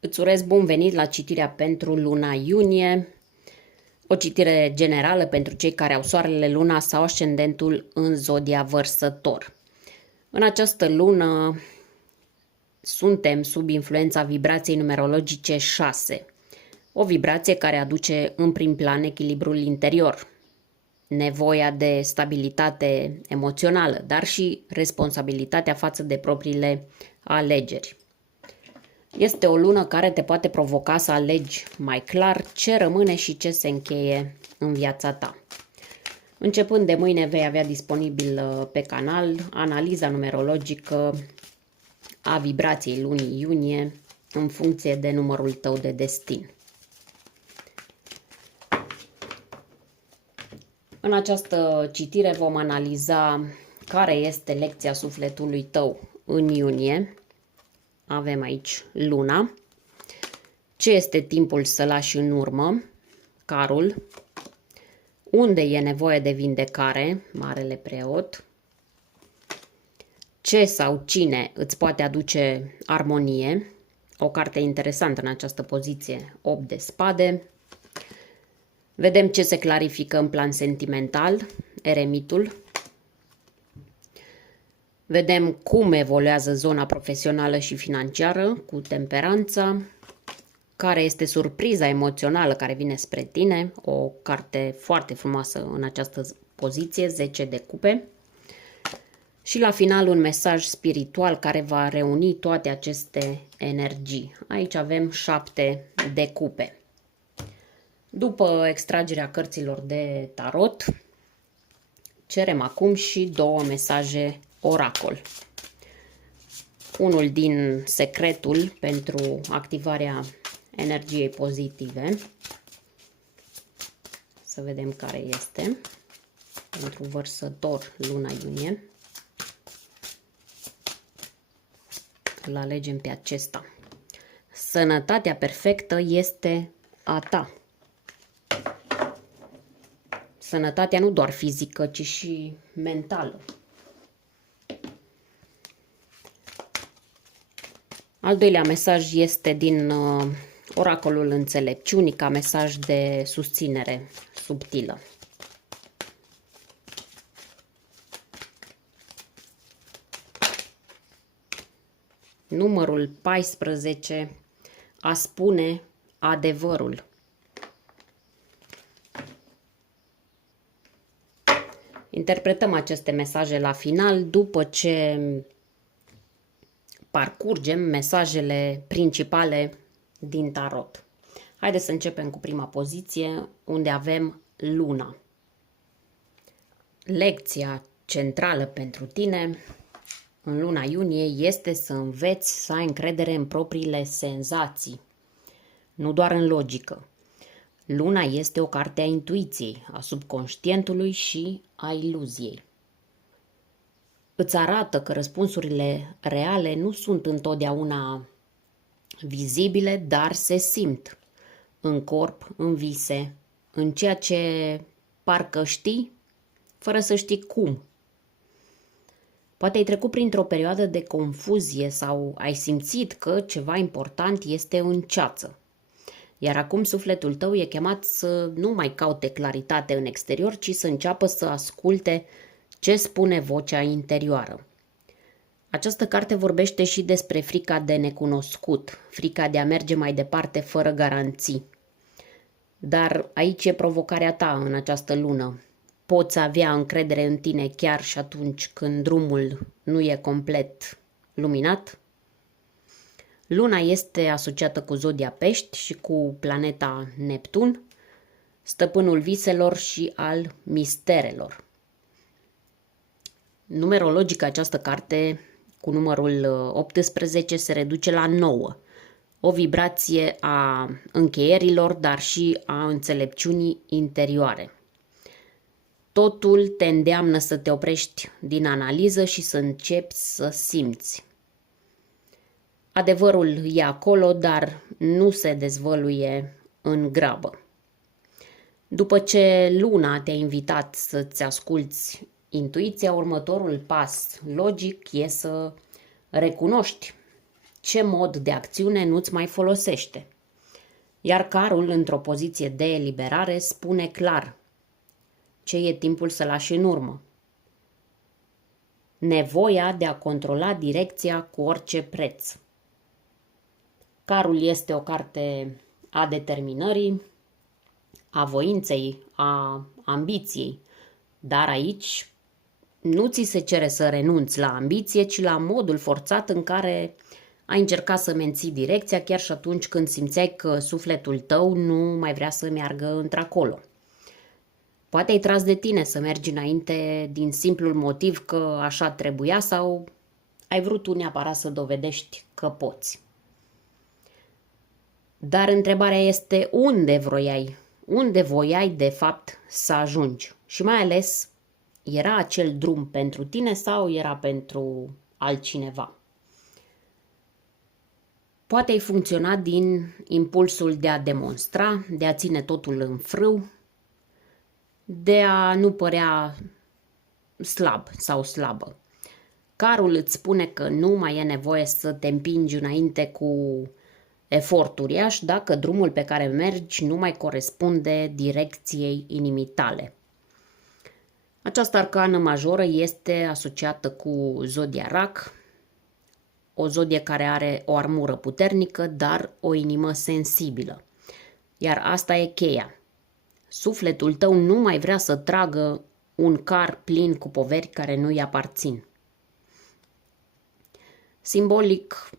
Îți urez bun venit la citirea pentru luna iunie, o citire generală pentru cei care au soarele, luna sau ascendentul în zodia Vărsător. În această lună suntem sub influența vibrației numerologice 6, o vibrație care aduce în prim plan echilibrul interior, nevoia de stabilitate emoțională, dar și responsabilitatea față de propriile alegeri. Este o lună care te poate provoca să alegi mai clar ce rămâne și ce se încheie în viața ta. Începând de mâine vei avea disponibil pe canal analiza numerologică a vibrației lunii iunie în funcție de numărul tău de destin. În această citire vom analiza care este lecția sufletului tău în iunie. Avem aici luna, ce este timpul să lași în urmă, carul, unde e nevoie de vindecare, marele preot, ce sau cine îți poate aduce armonie, o carte interesantă în această poziție, 8 de spade. Vedem ce se clarifică în plan sentimental, eremitul. Vedem cum evoluează zona profesională și financiară cu temperanța, care este surpriza emoțională care vine spre tine, o carte foarte frumoasă în această poziție, 10 de cupe. Și la final un mesaj spiritual care va reuni toate aceste energii. Aici avem 7 de cupe. După extragerea cărților de tarot, cerem acum și două mesaje oracol. Unul din secretul pentru activarea energiei pozitive. Să vedem care este pentru Vărsător luna iunie. Îl alegem pe acesta. Sănătatea perfectă este a ta. Sănătatea nu doar fizică, ci și mentală. Al doilea mesaj este din oracolul înțelepciunii, ca mesaj de susținere subtilă. Numărul 14, a spune adevărul. Interpretăm aceste mesaje la final după ce parcurgem mesajele principale din tarot. Haideți să începem cu prima poziție, unde avem luna. Lecția centrală pentru tine în luna iunie este să înveți să ai încredere în propriile senzații, nu doar în logică. Luna este o carte a intuiției, a subconștientului și a iluziei. Îți arată că răspunsurile reale nu sunt întotdeauna vizibile, dar se simt în corp, în vise, în ceea ce parcă știi, fără să știi cum. Poate ai trecut printr-o perioadă de confuzie sau ai simțit că ceva important este în ceață. Iar acum sufletul tău e chemat să nu mai caute claritate în exterior, ci să înceapă să asculte ce spune vocea interioară. Această carte vorbește și despre frica de necunoscut, frica de a merge mai departe fără garanții. Dar aici e provocarea ta în această lună. Poți avea încredere în tine chiar și atunci când drumul nu e complet luminat? Luna este asociată cu zodia Pești și cu planeta Neptun, stăpânul viselor și al misterelor. Numerologic, această carte cu numărul 18 se reduce la 9, o vibrație a încheierilor, dar și a înțelepciunii interioare. Totul te îndeamnă să te oprești din analiză și să începi să simți. Adevărul e acolo, dar nu se dezvăluie în grabă. După ce luna te-a invitat să-ți asculți intuiția, următorul pas logic e să recunoști ce mod de acțiune nu-ți mai folosește. Iar carul, într-o poziție de eliberare, spune clar ce e timpul să lași în urmă. Nevoia de a controla direcția cu orice preț. Carul este o carte a determinării, a voinței, a ambiției, dar aici nu ți se cere să renunți la ambiție, ci la modul forțat în care ai încercat să menții direcția chiar și atunci când simțeai că sufletul tău nu mai vrea să meargă într-acolo. Poate ai tras de tine să mergi înainte din simplul motiv că așa trebuia sau ai vrut tu neapărat să dovedești că poți. Dar întrebarea este unde voiai de fapt să ajungi și mai ales era acel drum pentru tine sau era pentru altcineva. Poate ai funcționat din impulsul de a demonstra, de a ține totul în frâu, de a nu părea slab sau slabă. Carul îți spune că nu mai e nevoie să te împingi înainte cu efort uriaș dacă drumul pe care mergi nu mai corespunde direcției inimii tale. Această arcană majoră este asociată cu zodia Rac, o zodie care are o armură puternică, dar o inimă sensibilă. Iar asta e cheia. Sufletul tău nu mai vrea să tragă un car plin cu poveri care nu îi aparțin. Simbolic,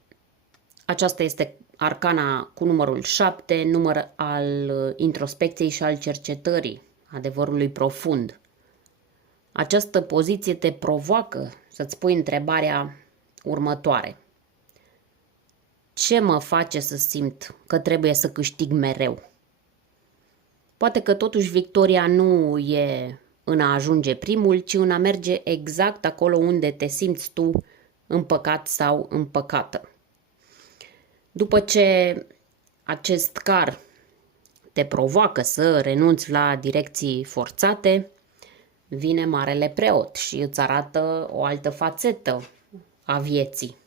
aceasta este arcana cu numărul 7, număr al introspecției și al cercetării, adevărului profund. Această poziție te provoacă să-ți pui întrebarea următoare. Ce mă face să simt că trebuie să câștig mereu? Poate că totuși victoria nu e în a ajunge primul, ci în a merge exact acolo unde te simți tu împăcat sau împăcată. După ce acest car te provoacă să renunți la direcții forțate, vine Marele Preot și îți arată o altă fațetă a vieții.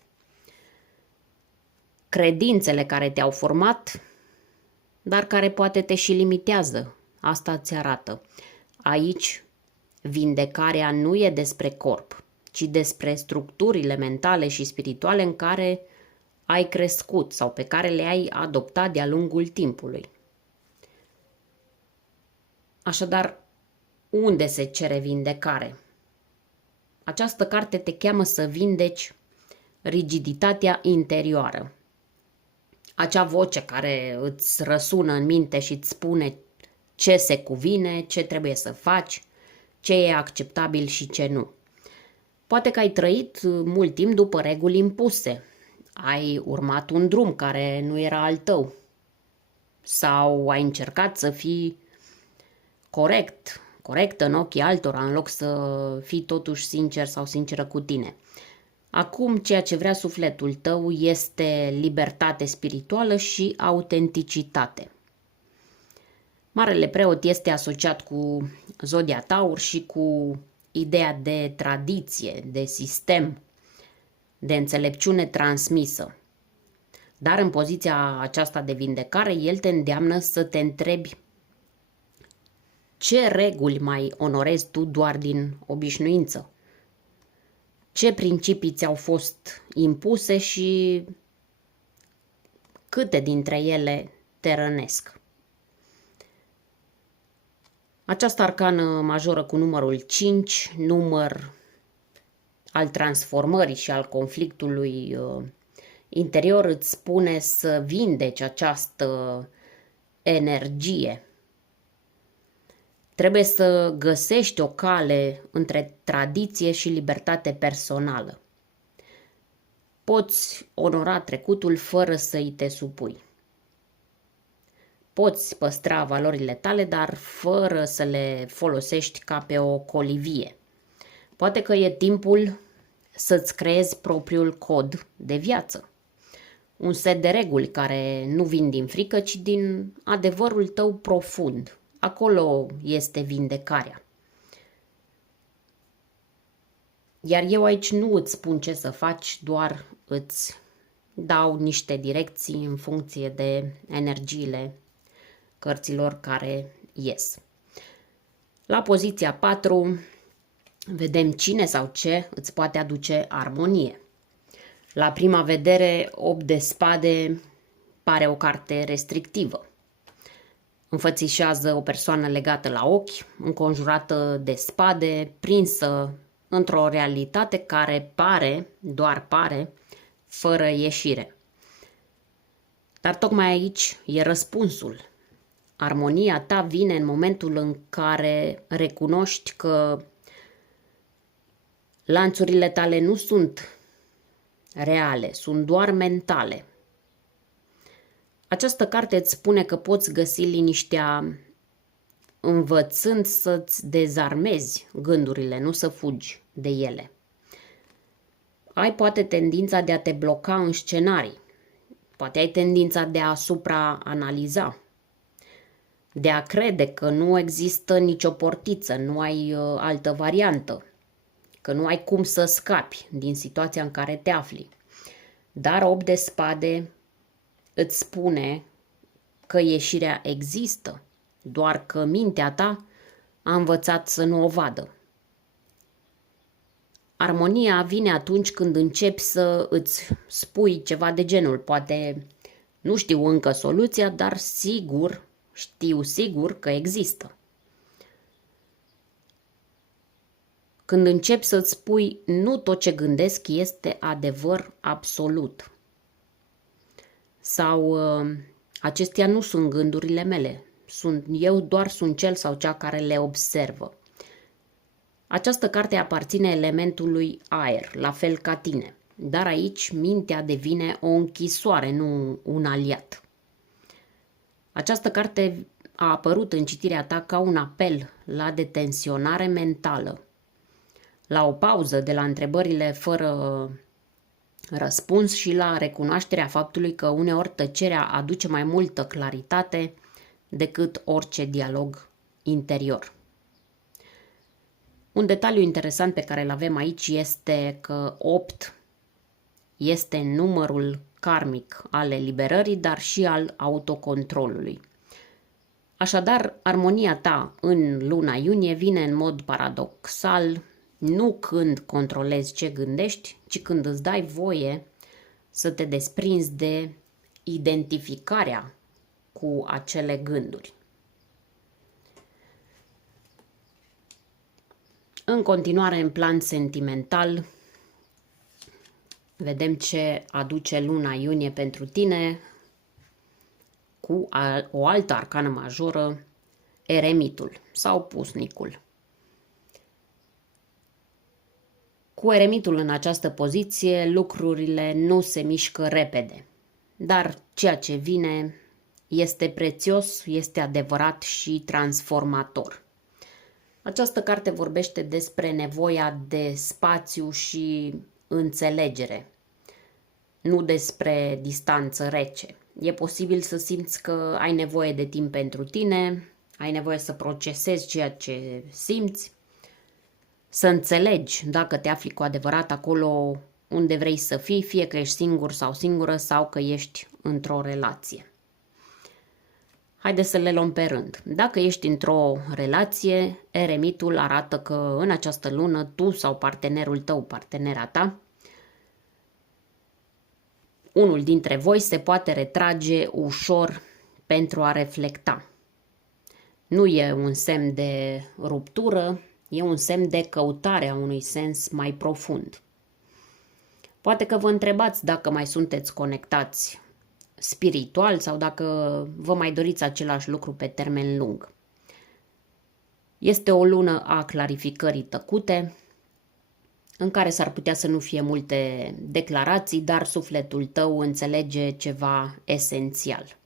Credințele care te-au format, dar care poate te și limitează, asta ți arată. Aici, vindecarea nu e despre corp, ci despre structurile mentale și spirituale în care ai crescut sau pe care le-ai adoptat de-a lungul timpului. Așadar, unde se cere vindecare? Această carte te cheamă să vindeci rigiditatea interioară. Acea voce care îți răsună în minte și îți spune ce se cuvine, ce trebuie să faci, ce e acceptabil și ce nu. Poate că ai trăit mult timp după reguli impuse. Ai urmat un drum care nu era al tău. Sau ai încercat să fii corect în ochii altora, în loc să fii totuși sincer sau sinceră cu tine. Acum ceea ce vrea sufletul tău este libertate spirituală și autenticitate. Marele Preot este asociat cu zodia Taur și cu ideea de tradiție, de sistem, de înțelepciune transmisă. Dar în poziția aceasta de vindecare, el te îndeamnă să te întrebi ce reguli mai onorezi tu doar din obișnuință? Ce principii ți-au fost impuse și câte dintre ele te rănesc? Această arcană majoră cu numărul 5, număr al transformării și al conflictului interior, îți spune să vindeci această energie. Trebuie să găsești o cale între tradiție și libertate personală. Poți onora trecutul fără să îi te supui. Poți păstra valorile tale, dar fără să le folosești ca pe o colivie. Poate că e timpul să-ți creezi propriul cod de viață. Un set de reguli care nu vin din frică, ci din adevărul tău profund. Acolo este vindecarea. Iar eu aici nu îți spun ce să faci, doar îți dau niște direcții în funcție de energiile cărților care ies. La poziția 4 vedem cine sau ce îți poate aduce armonie. La prima vedere, 8 de spade pare o carte restrictivă. Înfățișează o persoană legată la ochi, înconjurată de spade, prinsă într-o realitate care pare, doar pare, fără ieșire. Dar tocmai aici e răspunsul. Armonia ta vine în momentul în care recunoști că lanțurile tale nu sunt reale, sunt doar mentale. Această carte îți spune că poți găsi liniștea învățând să-ți dezarmezi gândurile, nu să fugi de ele. Ai poate tendința de a te bloca în scenarii, poate ai tendința de a supraanaliza, de a crede că nu există nicio portiță, nu ai altă variantă, că nu ai cum să scapi din situația în care te afli. Dar 8 de spade îți spune că ieșirea există, doar că mintea ta a învățat să nu o vadă. Armonia vine atunci când începi să îți spui ceva de genul, poate nu știu încă soluția, dar știu sigur că există. Când începi să-ți spui nu tot ce gândesc este adevăr absolut. Sau acestea nu sunt gândurile mele, eu doar sunt cel sau cea care le observă. Această carte aparține elementului aer, la fel ca tine, dar aici mintea devine o închisoare, nu un aliat. Această carte a apărut în citirea ta ca un apel la detenționare mentală, la o pauză de la întrebările fără răspuns și la recunoașterea faptului că uneori tăcerea aduce mai multă claritate decât orice dialog interior. Un detaliu interesant pe care îl avem aici este că 8 este numărul karmic al eliberării, dar și al autocontrolului. Așadar, armonia ta în luna iunie vine în mod paradoxal, nu când controlezi ce gândești, ci când îți dai voie să te desprinzi de identificarea cu acele gânduri. În continuare, în plan sentimental, vedem ce aduce luna iunie pentru tine cu o altă arcană majoră, eremitul sau pusnicul. Cu eremitul în această poziție, lucrurile nu se mișcă repede, dar ceea ce vine este prețios, este adevărat și transformator. Această carte vorbește despre nevoia de spațiu și înțelegere, nu despre distanță rece. E posibil să simți că ai nevoie de timp pentru tine, ai nevoie să procesezi ceea ce simți, să înțelegi dacă te afli cu adevărat acolo unde vrei să fii, fie că ești singur sau singură sau că ești într-o relație. Haideți să le luăm pe rând. Dacă ești într-o relație, eremitul arată că în această lună tu sau partenerul tău, partenera ta, unul dintre voi se poate retrage ușor pentru a reflecta. Nu e un semn de ruptură, e un semn de căutare a unui sens mai profund. Poate că vă întrebați dacă mai sunteți conectați spiritual sau dacă vă mai doriți același lucru pe termen lung. Este o lună a clarificării tăcute, în care s-ar putea să nu fie multe declarații, dar sufletul tău înțelege ceva esențial.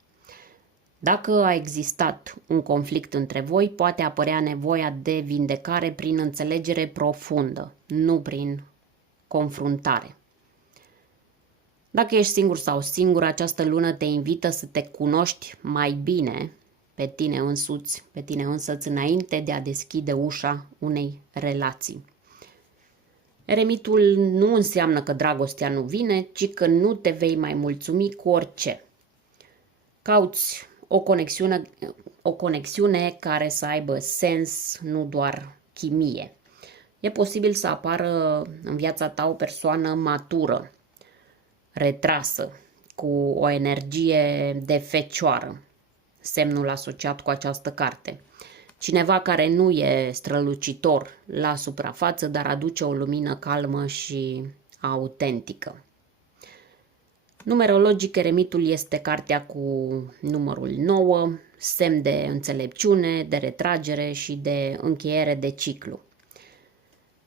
Dacă a existat un conflict între voi, poate apărea nevoia de vindecare prin înțelegere profundă, nu prin confruntare. Dacă ești singur sau singură, această lună te invită să te cunoști mai bine pe tine însuți, pe tine însăți, înainte de a deschide ușa unei relații. Eremitul nu înseamnă că dragostea nu vine, ci că nu te vei mai mulțumi cu orice. Cauți o conexiune care să aibă sens, nu doar chimie. E posibil să apară în viața ta o persoană matură, retrasă, cu o energie de fecioară, semnul asociat cu această carte. Cineva care nu e strălucitor la suprafață, dar aduce o lumină calmă și autentică. Numerologic, eremitul este cartea cu numărul 9, semn de înțelepciune, de retragere și de încheiere de ciclu.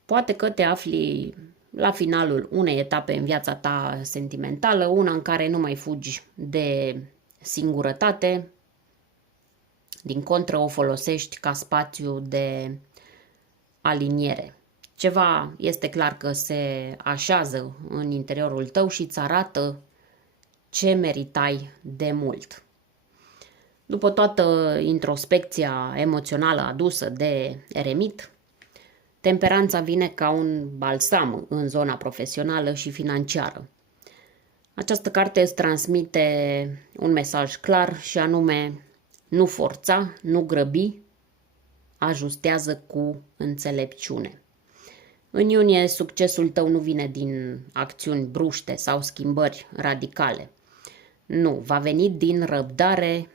Poate că te afli la finalul unei etape în viața ta sentimentală, una în care nu mai fugi de singurătate, din contră o folosești ca spațiu de aliniere. Ceva este clar că se așează în interiorul tău și îți arată ce meritai de mult. După toată introspecția emoțională adusă de eremit, temperanța vine ca un balsam în zona profesională și financiară. Această carte îți transmite un mesaj clar și anume: nu forța, nu grăbi, ajustează cu înțelepciune. În iunie, succesul tău nu vine din acțiuni bruște sau schimbări radicale. Nu, va veni din răbdare,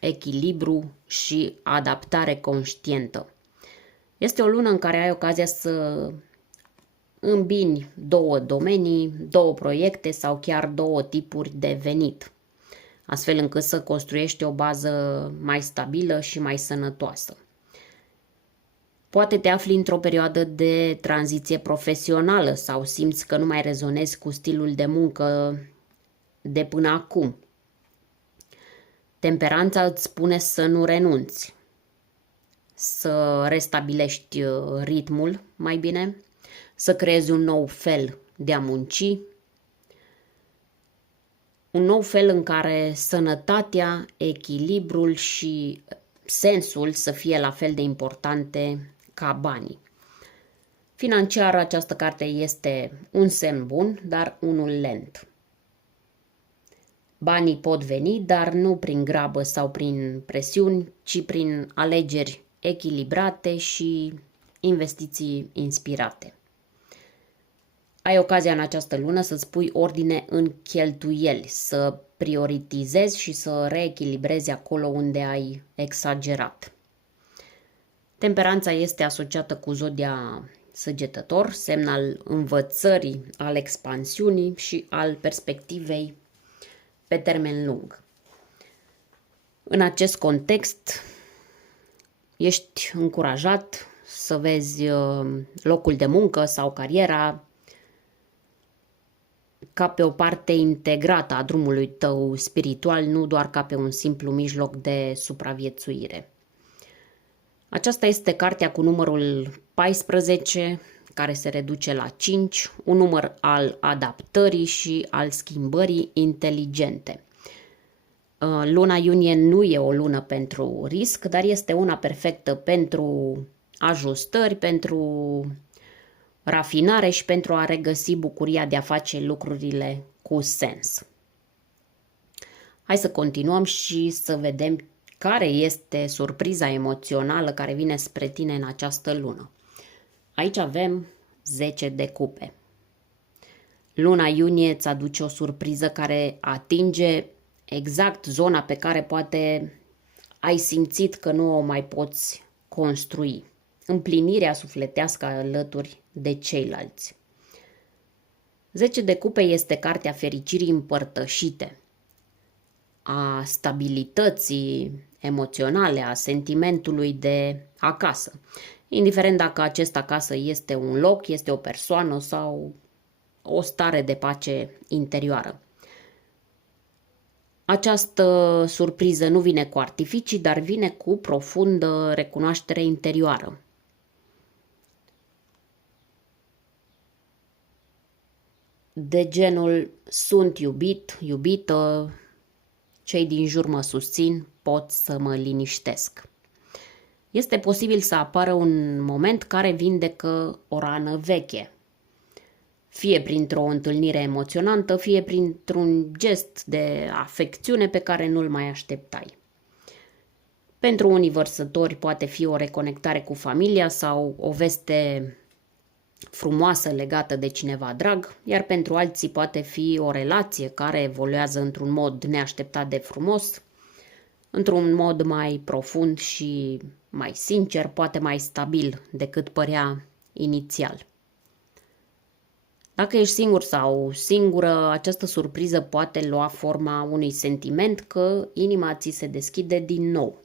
echilibru și adaptare conștientă. Este o lună în care ai ocazia să îmbini două domenii, două proiecte sau chiar două tipuri de venit, astfel încât să construiești o bază mai stabilă și mai sănătoasă. Poate te afli într-o perioadă de tranziție profesională sau simți că nu mai rezonezi cu stilul de muncă de până acum. Temperanța îți spune să nu renunți, să restabilești ritmul mai bine, să creezi un nou fel de a munci, un nou fel în care sănătatea, echilibrul și sensul să fie la fel de importante ca banii. Financiar, această carte este un semn bun, dar unul lent. Banii pot veni, dar nu prin grabă sau prin presiuni, ci prin alegeri echilibrate și investiții inspirate. Ai ocazia în această lună să-ți pui ordine în cheltuieli, să prioritizezi și să reechilibrezi acolo unde ai exagerat. Temperanța este asociată cu zodia Săgetător, semn al învățării, al expansiunii și al perspectivei pe termen lung. În acest context, ești încurajat să vezi locul de muncă sau cariera ca pe o parte integrată a drumului tău spiritual, nu doar ca pe un simplu mijloc de supraviețuire. Aceasta este cartea cu numărul 14, care se reduce la 5, un număr al adaptării și al schimbării inteligente. Luna iunie nu e o lună pentru risc, dar este una perfectă pentru ajustări, pentru rafinare și pentru a regăsi bucuria de a face lucrurile cu sens. Hai să continuăm și să vedem care este surpriza emoțională care vine spre tine în această lună. Aici avem 10 de cupe. Luna iunie îți aduce o surpriză care atinge exact zona pe care poate ai simțit că nu o mai poți construi. Împlinirea sufletească alături de ceilalți. 10 de cupe este cartea fericirii împărtășite, a stabilității emoționale, a sentimentului de acasă. Indiferent dacă acest acasă este un loc, este o persoană sau o stare de pace interioară. Această surpriză nu vine cu artificii, dar vine cu profundă recunoaștere interioară. De genul sunt iubit, iubită, cei din jur mă susțin, pot să mă liniștesc. Este posibil să apară un moment care vindecă o rană veche. fie printr-o întâlnire emoționantă, fie printr-un gest de afecțiune pe care nu-l mai așteptai. Pentru unii vărsători poate fi o reconectare cu familia sau o veste frumoasă legată de cineva drag, iar pentru alții poate fi o relație care evoluează într-un mod neașteptat de frumos, într-un mod mai profund și mai sincer, poate mai stabil decât părea inițial. Dacă ești singur sau singură, această surpriză poate lua forma unui sentiment că inima ți se deschide din nou.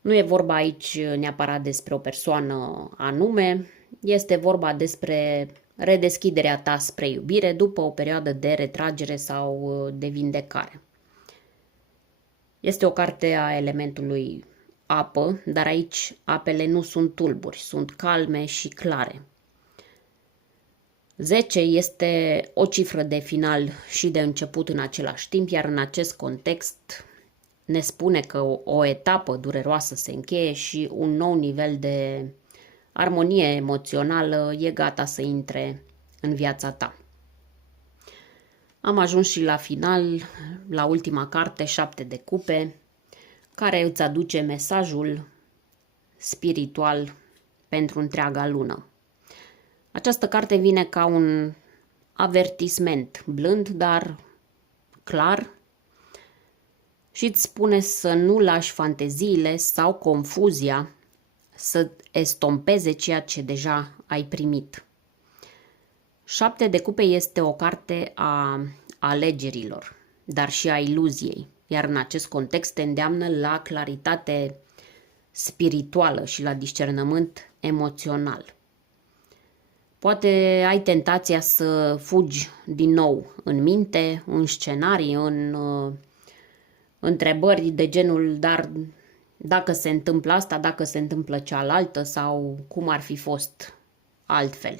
Nu e vorba aici neapărat despre o persoană anume, este vorba despre redeschiderea ta spre iubire după o perioadă de retragere sau de vindecare. Este o carte a elementului apă, dar aici apele nu sunt tulburi, sunt calme și clare. 10 este o cifră de final și de început în același timp, iar în acest context ne spune că o etapă dureroasă se încheie și un nou nivel de armonie emoțională e gata să intre în viața ta. Am ajuns și la final, la ultima carte, 7 de cupe, care îți aduce mesajul spiritual pentru întreaga lună. Această carte vine ca un avertisment blând, dar clar, și îți spune să nu lași fanteziile sau confuzia să estompeze ceea ce deja ai primit. 7 de cupe este o carte a alegerilor, dar și a iluziei, iar în acest context te îndeamnă la claritate spirituală și la discernământ emoțional. Poate ai tentația să fugi din nou în minte, în scenarii, în întrebări de genul, dar dacă se întâmplă asta, dacă se întâmplă cealaltă sau cum ar fi fost altfel.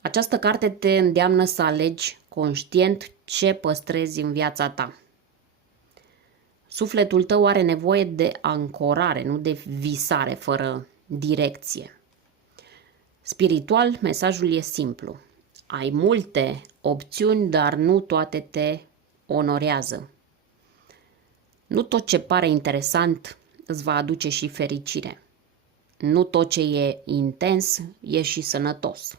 Această carte te îndeamnă să alegi conștient ce păstrezi în viața ta. Sufletul tău are nevoie de ancorare, nu de visare fără direcție. Spiritual, mesajul e simplu. Ai multe opțiuni, dar nu toate te onorează. Nu tot ce pare interesant îți va aduce și fericire. Nu tot ce e intens e și sănătos.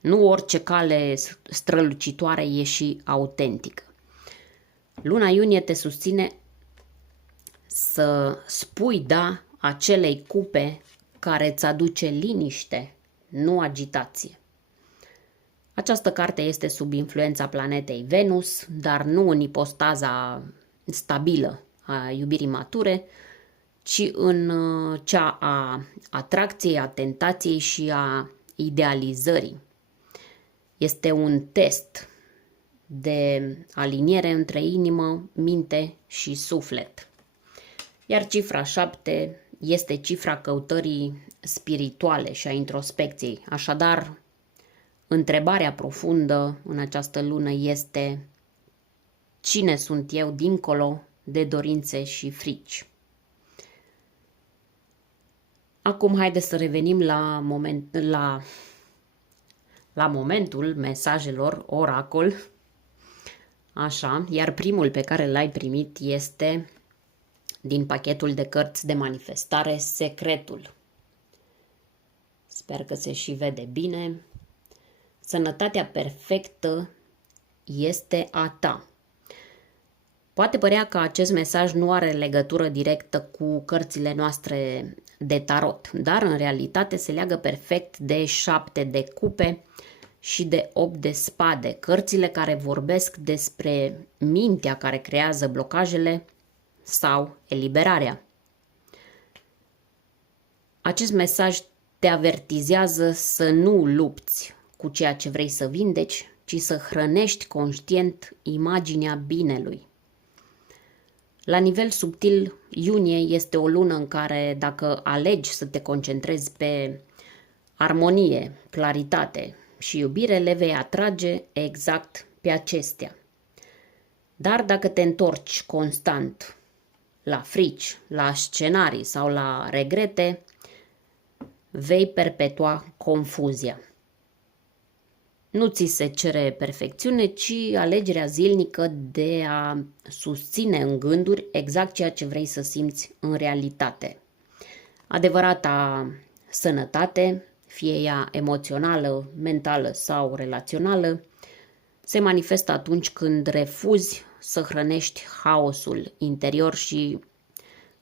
Nu orice cale strălucitoare e și autentică. Luna iunie te susține să spui da acelei cupe care îți aduce liniște, nu agitație. Această carte este sub influența planetei Venus, dar nu în ipostaza stabilă a iubirii mature, ci în cea a atracției, a tentației și a idealizării. Este un test de aliniere între inimă, minte și suflet. Iar cifra 7 este cifra căutării spirituale și a introspecției. Așadar, întrebarea profundă în această lună este: cine sunt eu dincolo de dorințe și frici? Acum haideți să revenim la momentul mesajelor oracol. Așa, iar primul pe care l-ai primit este din pachetul de cărți de manifestare, Secretul. Sper că se și vede bine. Sănătatea perfectă este a ta. Poate părea că acest mesaj nu are legătură directă cu cărțile noastre de tarot, dar în realitate se leagă perfect de 7 de cupe și de 8 de spade, cărțile care vorbesc despre mintea care creează blocajele sau eliberarea. Acest mesaj te avertizează să nu lupți cu ceea ce vrei să vindeci, ci să hrănești conștient imaginea binelui. La nivel subtil, iunie este o lună în care, dacă alegi să te concentrezi pe armonie, claritate și iubire, le vei atrage exact pe acestea. Dar dacă te întorci constant la frici, la scenarii sau la regrete, vei perpetua confuzia. Nu ți se cere perfecțiune, ci alegerea zilnică de a susține în gânduri exact ceea ce vrei să simți în realitate. Adevărata sănătate, fie ea emoțională, mentală sau relațională, se manifestă atunci când refuzi să hrănești haosul interior și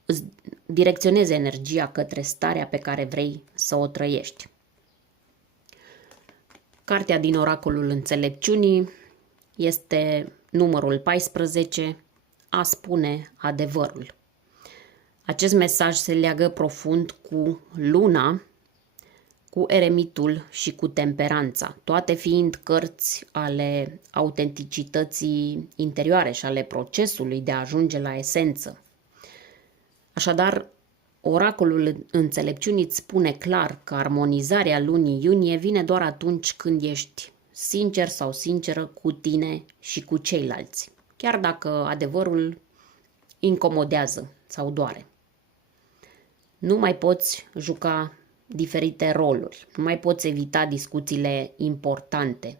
îți direcționezi energia către starea pe care vrei să o trăiești. Cartea din Oracolul Înțelepciunii este numărul 14, a spune adevărul. Acest mesaj se leagă profund cu luna, cu eremitul și cu temperanța, toate fiind cărți ale autenticității interioare și ale procesului de a ajunge la esență. Așadar, Oracolul Înțelepciunii îți spune clar că armonizarea lunii iunie vine doar atunci când ești sincer sau sinceră cu tine și cu ceilalți, chiar dacă adevărul incomodează sau doare. Nu mai poți juca diferite roluri, nu mai poți evita discuțiile importante.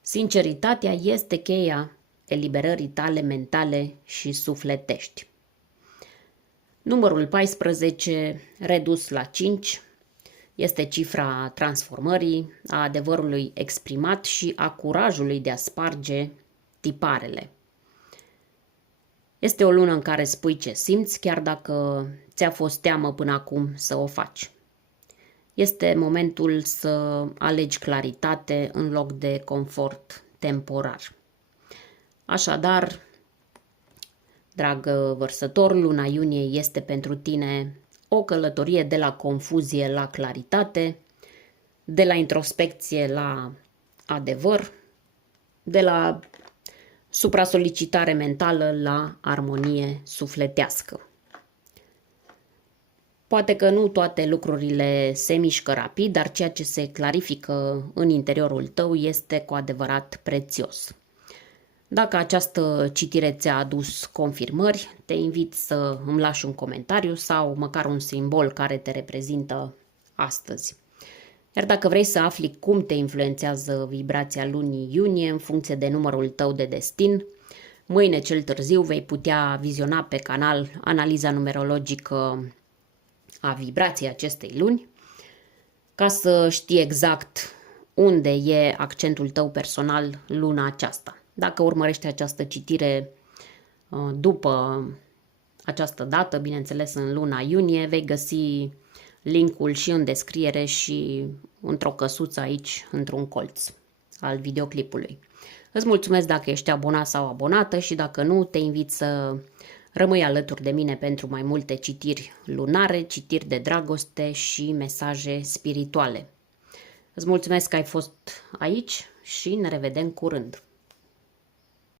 Sinceritatea este cheia eliberării tale mentale și sufletești. Numărul 14, redus la 5, este cifra transformării, a adevărului exprimat și a curajului de a sparge tiparele. Este o lună în care spui ce simți, chiar dacă ți-a fost teamă până acum să o faci. Este momentul să alegi claritate în loc de confort temporar. Așadar, dragă vărsător, luna iunie este pentru tine o călătorie de la confuzie la claritate, de la introspecție la adevăr, de la supra-solicitare mentală la armonie sufletească. Poate că nu toate lucrurile se mișcă rapid, dar ceea ce se clarifică în interiorul tău este cu adevărat prețios. Dacă această citire ți-a adus confirmări, te invit să îmi lași un comentariu sau măcar un simbol care te reprezintă astăzi. Iar dacă vrei să afli cum te influențează vibrația lunii iunie în funcție de numărul tău de destin, mâine cel târziu vei putea viziona pe canal analiza numerologică a vibrației acestei luni, ca să știi exact unde e accentul tău personal luna aceasta. Dacă urmărești această citire după această dată, bineînțeles în luna iunie, vei găsi linkul și în descriere și într-o căsuță aici, într-un colț al videoclipului. Îți mulțumesc dacă ești abonat sau abonată și dacă nu, te invit să rămâi alături de mine pentru mai multe citiri lunare, citiri de dragoste și mesaje spirituale. Îți mulțumesc că ai fost aici și ne revedem curând!